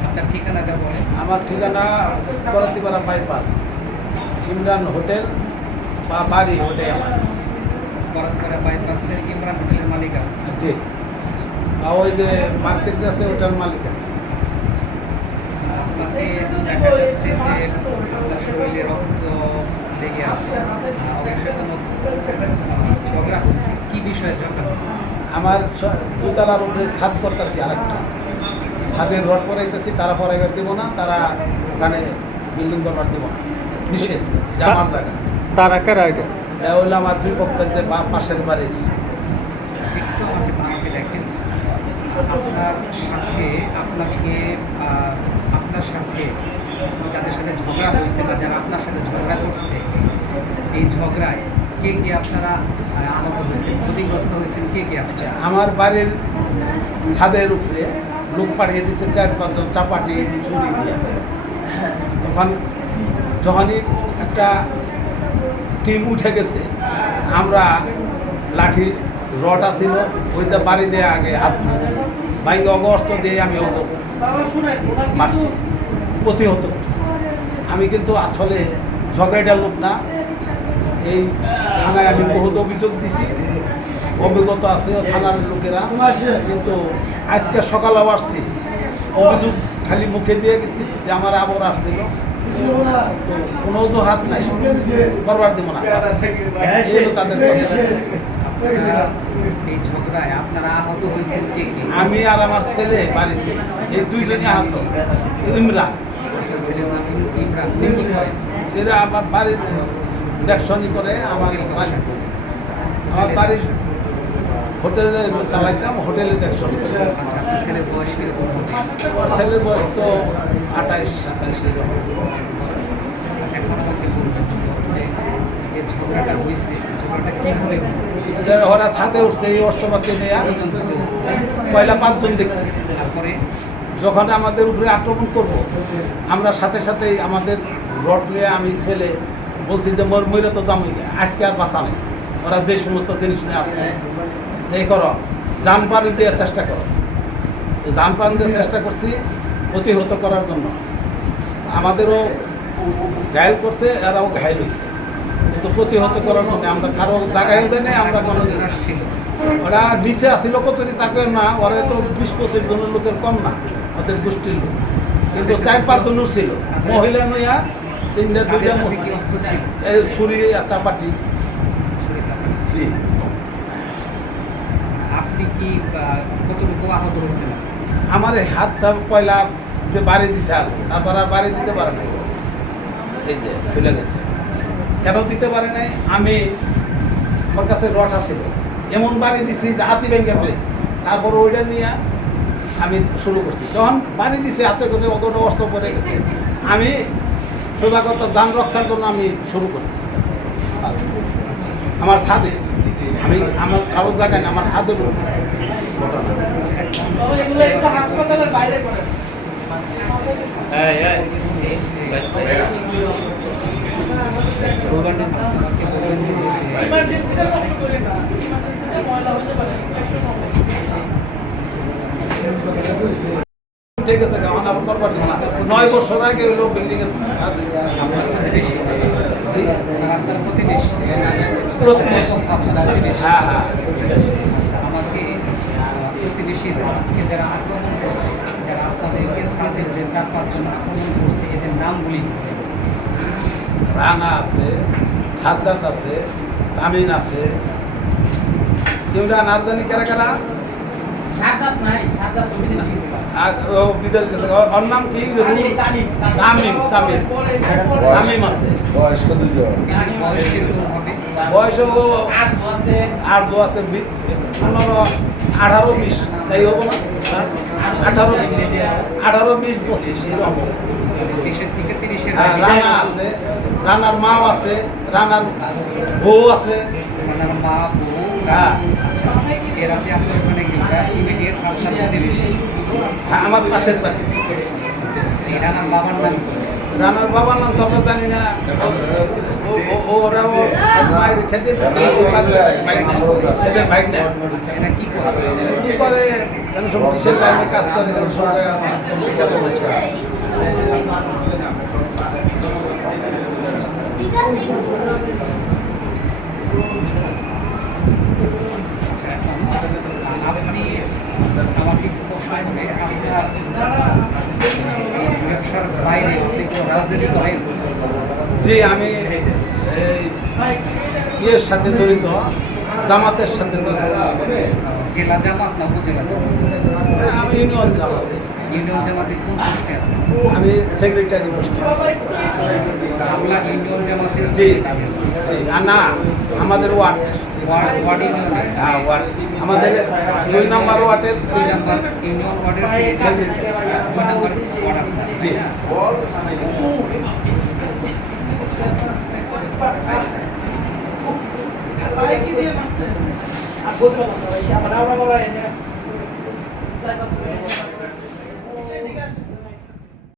আপনার ঠিকানাটা আমার ঠিকানা করাতিপাড়া বাইপাস ইমরান হোটেল বা বাড়ি আমার। বরাতপাড়া বাইপাসের ইমরান হোটেলের মালিকা জি। আর ওই যে মার্কেট আছে ওটার মালিকা আপনাকে দেখা যাচ্ছে যে আপনার শরীরে রক্ত লেগে আছে। অবশ্যই কোনো ঝগড়া হচ্ছে কি বিষয়ে ঝগড়া আমার ছ- দুতলার উপরে ছাদ করতেছি আরেকটা। ছাদের রড পরাইতেছি তারা পরাইবার দেবো না তারা ওখানে বিল্ডিং করবার দেবো না। নিষেধ এটা আমার জায়গা। তারা কারা এটা? এটা হলো আমার বিপক্ষের যে বা- পাশের বাড়ির। আমাকে আমাকে দেখেন আপনার সাথে আপনাকে আপনার সাথে যাদের সাথে ঝগড়া হয়েছে বা যারা আপনার সাথে ঝগড়া করছে এই ঝগড়ায় কে কে আপনারা আহ, আহত হয়েছেন ক্ষতিগ্রস্ত হয়েছেন কে কে আচ্ছা আমার বাড়ির ছাদের উপরে লোক পাঠিয়ে দিচ্ছে চার পাঁচজন চাপাটি ছুরি দিয়ে তখন যখনই একটা টিম উঠে গেছে আমরা লাঠি রড আছিল ওইটা বাড়ি দেওয়া আগে হাত বাইকে অগস্ত দিয়ে আমি অগ মারছি প্রতিহত করছি। আমি কিন্তু আসলে ঝগড়াটা লোক না এই থানায় আমি বহুত অভিযোগ দিছি। অভিজ্ঞত আছে থানার লোকেরা। কিন্তু আজকে সকালেও আসছি। অভিযোগ খালি মুখে দিয়ে গেছি যে আমার আবর আসছিল। তো কোনো অজুহাত নাই। করবার দিব না। তাদের এই ঝগড়ায় আপনারা আহত হয়েছেন কে কে? আমি আর আমার ছেলে বাড়িতে। এই দুইজনে আহত। ইমরান। ছেলের ইমরান। এরা আমার বাড়ির দেখশনি করে আমার বাড়ি। আমার বাড়ির হোটেলে চালাইতাম হোটেলে দেখশন আচ্ছা ছেলের বয়স ছেলের বয়স তো আঠাইশ সাতাইশ এরকম। এখন আমাকে যে যে ঝগড়াটা হয়েছে ঝগড়াটা কীভাবে ওরা ছাদে উঠছে এই অষ্টমাকে নিয়ে? পয়লা পাঁচজন দেখছি। তারপরে? যখন আমাদের উপরে আক্রমণ করব আমরা সাথে সাথেই আমাদের রড নিয়ে আমি ছেলে বলছি যে মোর মইরে তো জামই আজকে আর বাঁচা নেই। ওরা যে সমস্ত জিনিস নিয়ে আসছে, এই করো যান পানি দিয়ে চেষ্টা করো। যান পানি দিয়ে চেষ্টা করছি প্রতিহত করার জন্য। আমাদেরও ঘায়ল করছে, এরাও ঘায়ল হয়েছে কিন্তু প্রতিহত করার জন্য আমরা কারও জায়গায়ও দেয় নাই, আমরা কোনো কতজন আসছিল ওরা নিচে আসিল কতটি তাকে না, ওরা তো বিশ পঁচিশ জনের লোকের কম না, ওদের গোষ্ঠীর লোক। কিন্তু চার পাঁচজন ছিল মহিলা নইয়া তিনটা দুইটা ছিল? ছুরি চাপাটি জি। আপনি কি কতটুকু আহত হয়েছিল আমার হাত চাপ পয়লা যে বাড়ি দিছে আর তারপর আর বাড়ি দিতে পারে নাই। এই যে খুলে গেছে। কেন দিতে পারে নাই? আমি আমার কাছে রড আছিল এমন বাড়ি দিছি যে হাতি ভেঙে ফেলেছি। তারপর ওইটা নিয়ে আমি শুরু করছি। যখন বাড়ি দিছি হাতে করে অতটা অস্ত্র পড়ে গেছে। আমি সোজা দান রক্ষার জন্য আমি শুরু করছি। আমার ছাদে আমি আমার কারও জায়গায় না আমার উপরে ঘটনা আছে এখন করবার নয় বছর আগে হলো বিল্ডিং এর প্রতিবেশী। হ্যাঁ হ্যাঁ আমাকে আজকে যারা আক্রমণ করছে যারা আপনাদেরকে সাথের যে চার পাঁচজন আক্রমণ করছে এদের নামগুলি রানা আছে সাদ্দাত আছে তামিন আছে। কেউটা নারদানি কারা কারা সাজাত নাই সাজাত বিদেশ গেছে আর ও বিদেশ গেছে। ওর- ওর নাম কি? তামিম, তামিম, তামিম। তামিম তামিম। আছে। বয়স্ক বয়স কীরকম বয়স ও আর দু আছে পনেরো আঠারো বিশ। তাই হব না? আঠারো আঠারো বিশ পঁচিশ। এরকম হ্যাঁ, রানা আছে। রানার মাও আছে। রানার বউ আছে। মা বউ হ্যাঁ। আচ্ছা। এরা যে আপনার ওখানে ইমিডিয়েট আপনার প্রতিবেশী হ্যাঁ আমার পাশের বাড়ি। রানার বাবার নাম কি? রানার বাবার নাম তো আমরা জানি না। ও- ও- ও- ওরাও মায়ের খেতে এদের বাইক নেয় কি? করে? কি করে? কেন সব কিসের লাইনে কাজ করে? কেন সব এখন আপনি আমাকে একটু প্রশ্ন করে আপনার ব্যবসার বাইরে রাজনীতি করেন। জি, আমি ইয়ের সাথে জড়িত, জামাতের সাথে জড়িত। জেলা জামাত না উপজেলা আমি ইউনিয়ন জামাতে। ইউনিয়ন জামাতের কোন পোস্টে আছে? আমি সেক্রেটারি পোস্টে আমরা ইউনিয়ন জামাতের না আমাদের ওয়ার্ড। ওয়ার্ড ওয়ার্ড হ্যাঁ ওয়ার্ড। আমাদের দুই নম্বর ওয়ার্ডের দুই নম্বর। ইউনিয়ন ওয়ার্ডের। জি। পারব না ভাই আমার আমরা কবাই